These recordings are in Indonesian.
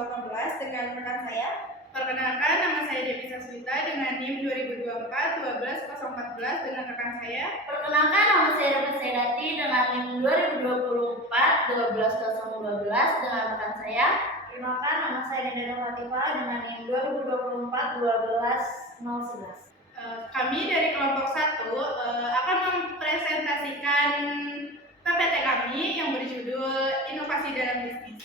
2018 dengan rekan saya. Perkenalkan, nama saya Devi Saswita dengan NIM 2024-12014 dengan rekan saya. Perkenalkan, nama saya Raka Sedati dengan NIM 2024-12012 dengan rekan saya. Perkenalkan, nama saya Dendra Fatifah dengan NIM 2024-12011. Kami dari kelompok 1 akan mempresentasikan PPT kami yang berjudul Inovasi dalam Bisnis.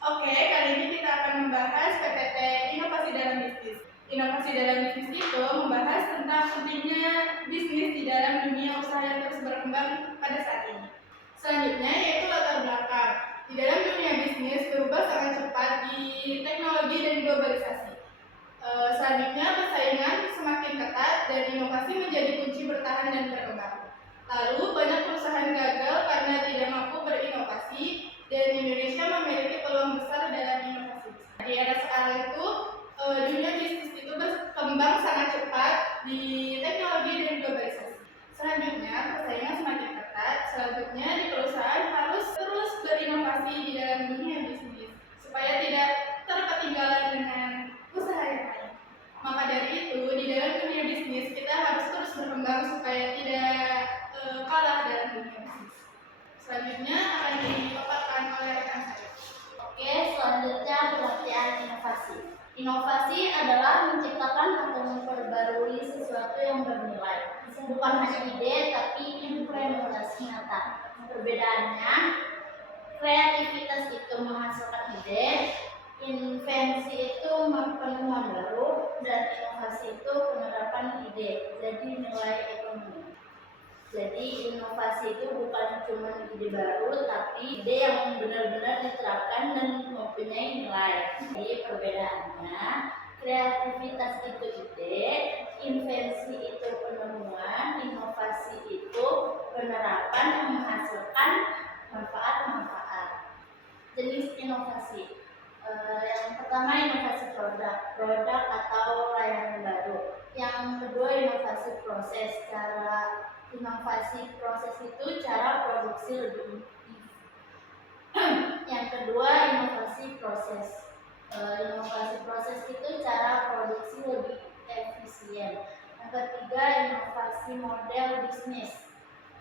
Oke, kali ini kita akan membahas PPT Inovasi dalam Bisnis. Inovasi dalam bisnis itu membahas tentang pentingnya bisnis di dalam dunia usaha yang terus berkembang pada saat ini. Selanjutnya yaitu latar belakang. Di dalam dunia bisnis berubah sangat cepat di teknologi dan globalisasi. Selanjutnya persaingan semakin ketat dan inovasi menjadi kunci bertahan dan berkembang. Lalu banyak perusahaan gagal karena tidak mampu berinovasi dan Indonesia memiliki peluang besar dalam inovasi. Di era sekarang itu dunia bisnis itu berkembang sangat cepat di teknologi dan globalisasi. Selanjutnya persaingan semakin ketat. Selanjutnya di perusahaan harus terus berinovasi di dalam dunia bisnis supaya tidak terketinggalan dengan usaha yang lain. Maka dari itu di dalam dunia bisnis kita harus terus berkembang supaya tidak kalah dalam dunia bisnis. Selanjutnya akan dipaparkan oleh rekan saya. Oke, selanjutnya pengertian inovasi. Inovasi adalah menciptakan atau memperbarui sesuatu yang bernilai. Bukan hanya ide, tapi implementasi nyata. Perbedaannya, kreativitas itu menghasilkan ide, invensi itu penemuan baru, dan inovasi itu penerapan ide, jadi nilai ekonomi. Jadi inovasi itu bukan cuma ide baru, tapi ide yang benar-benar diterapkan dan mempunyai nilai. Jadi perbedaannya, kreativitas itu ide, invensi itu penemuan, inovasi itu penerapan yang menghasilkan manfaat-manfaat. Jenis inovasi. Yang pertama inovasi produk atau layanan baru. Yang kedua inovasi proses. Inovasi proses itu cara produksi lebih efektif. Yang kedua inovasi proses. Inovasi proses itu cara produksi lebih efisien. Yang ketiga inovasi model bisnis.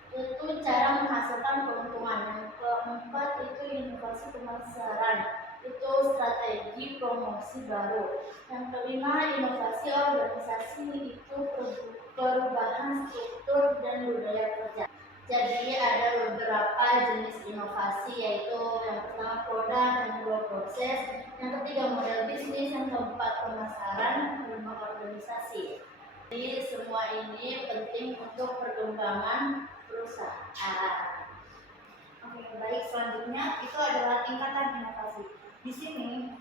Itu cara menghasilkan keuntungan. Yang keempat itu inovasi pemasaran. Itu strategi promosi baru. Yang kelima inovasi organisasi itu perubahan struktur dan budaya kerja. Jadi ada beberapa jenis inovasi yaitu yang pertama produk, yang kedua proses, yang ketiga model bisnis, yang keempat pemasaran, dan organisasi. Jadi semua ini penting untuk perkembangan perusahaan. Oke, baik, selanjutnya itu adalah tingkatan inovasi. Di sini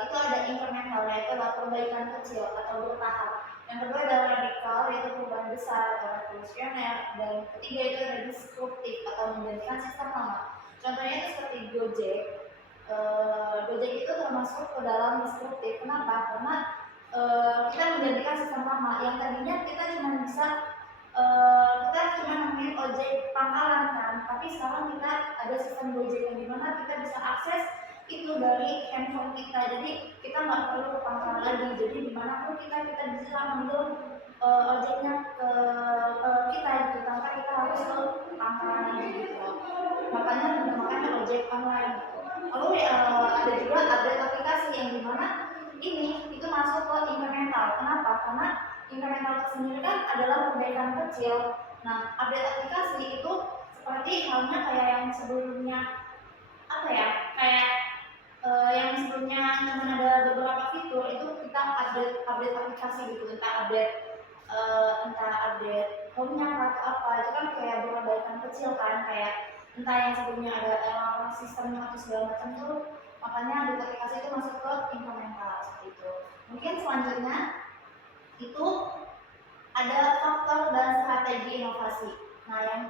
itu ada incremental yaitu perbaikan kecil atau bertahap. Yang kedua adalah radikal yaitu perubahan besar atau revolusioner, dan ketiga itu ada disruptif atau menggantikan sistem lama. Contohnya itu seperti Gojek. Gojek itu termasuk ke dalam disruptif. Kenapa? Karena kita menggantikan sistem lama yang tadinya kita cuma nemuin ojek pangkalan kan, tapi sekarang kita ada sistem Gojek yang dimana kita bisa akses itu dari handphone kita, jadi kita nggak perlu ke pangkalan lagi. Jadi dimanapun kita bisa ambil ojeknya ke kita gitu, tanpa kita harus ke pangkalan lagi gitu. Makanya dinamakan ojek online gitu. Lalu ada juga update aplikasi yang dimana ini itu masuk ke incremental. Kenapa? Karena incremental itu sendiri kan adalah perbaikan kecil. Nah, update aplikasi itu seperti halnya kayak yang sebelumnya yang sebelumnya cuma ada beberapa fitur itu kita update aplikasi gitu, entah update home-nya atau apa, itu kan kayak perbaikan kecil kan, kayak entah yang sebelumnya ada sistemnya atau segala macam tuh, makanya update aplikasi itu masuk ke incremental seperti itu. Mungkin selanjutnya itu ada faktor dan strategi inovasi. Nah,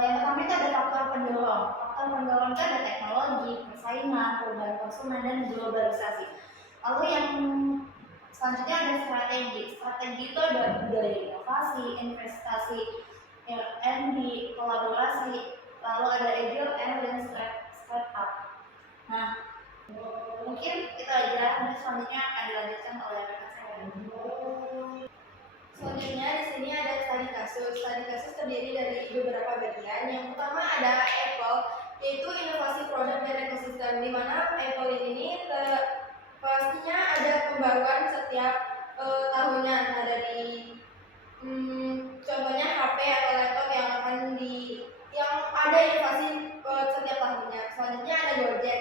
yang pertama itu ada faktor pendorong. Faktor pendorong itu ada teknologi, persaingan, perubahan konsumen, dan globalisasi. Lalu yang selanjutnya ada strategi. Strategi itu ada budaya inovasi, investasi, R&D, kolaborasi, lalu ada agile, dan startup. Nah, Mungkin itu aja, nanti selanjutnya akan dilanjutkan oleh rekan saya. Selanjutnya di sini ada studi kasus. Studi kasus terdiri dari beberapa bagian. Yang pertama ada Apple, yaitu inovasi produk dan ekosistem, di mana Apple ini pastinya ada pembaruan setiap tahunnya. Nah, dari contohnya HP atau laptop yang ada inovasi setiap tahunnya. Selanjutnya ada Gojek,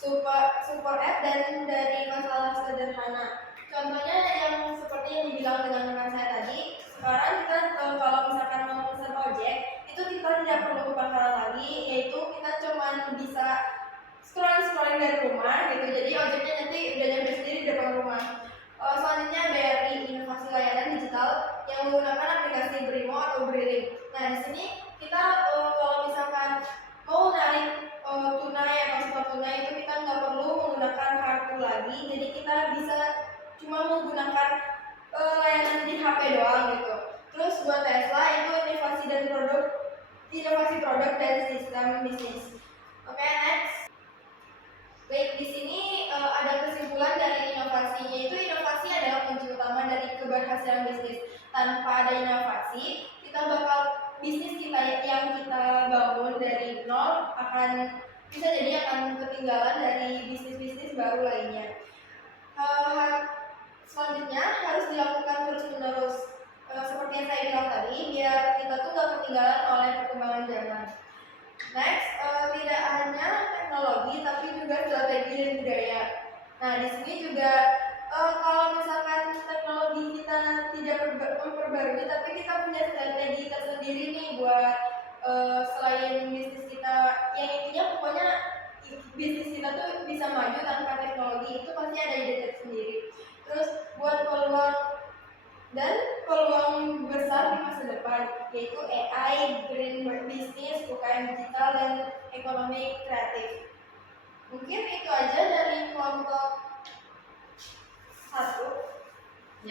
super app dan dari masalah sederhana. Contohnya yang seperti yang dibilang dengan rekan saya tadi, sekarang kita kalau misalkan mau pesan ojek, itu kita tidak perlu ke pangkalan lagi, yaitu kita cuma bisa scrolling dari rumah gitu. Jadi ojeknya nanti udah nyampe sendiri di depan rumah. Selanjutnya BRI, inovasi layanan digital yang menggunakan aplikasi Brimo atau Briling. Nah, di sini kita kalau misalkan mau narik tunai atau stop tunai itu kita nggak perlu menggunakan kartu lagi, jadi kita bisa cuma menggunakan layanan di HP doang gitu. Terus buat Tesla itu inovasi produk dan sistem bisnis. Oke, next. Baik, di sini ada kesimpulan dari inovasi, yaitu inovasi adalah kunci utama dari keberhasilan bisnis. Tanpa ada inovasi, bisnis kita yang kita bangun dari nol bisa jadi akan ketinggalan dari bisnis-bisnis baru lainnya. Selanjutnya harus dilakukan terus-menerus, seperti yang saya bilang tadi, biar kita tuh gak ketinggalan oleh perkembangan zaman. Next, tidak hanya teknologi tapi juga strategi dan budaya. Nah, di sini juga kalau misalkan teknologi kita tidak memperbarui, tapi kita punya strategi tersendiri nih buat selain bisnis kita, yang intinya pokoknya bisnis kita tuh bisa maju tanpa teknologi, itu pasti ada ide tersendiri. Terus buat peluang besar di masa depan, yaitu AI, green business, UKM digital, dan ekonomi kreatif. Mungkin itu aja dari kelompok 1.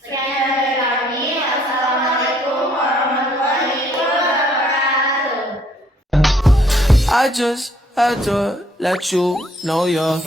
Sekian dari kami. Assalamualaikum warahmatullahi wabarakatuh. I just had to let you know you're